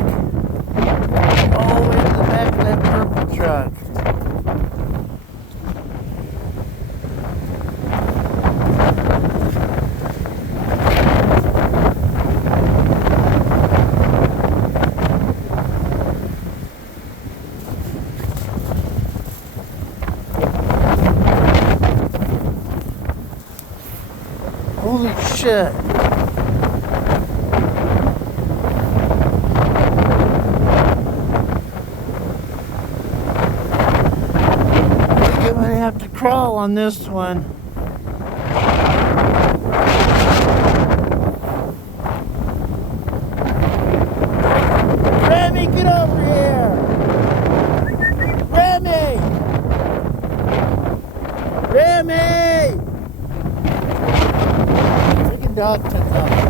truck. All the way to the back of that purple truck. Holy shit. I'm gonna have to crawl on this one. Remy, get over here! Remy! Remy! Freaking dog took off.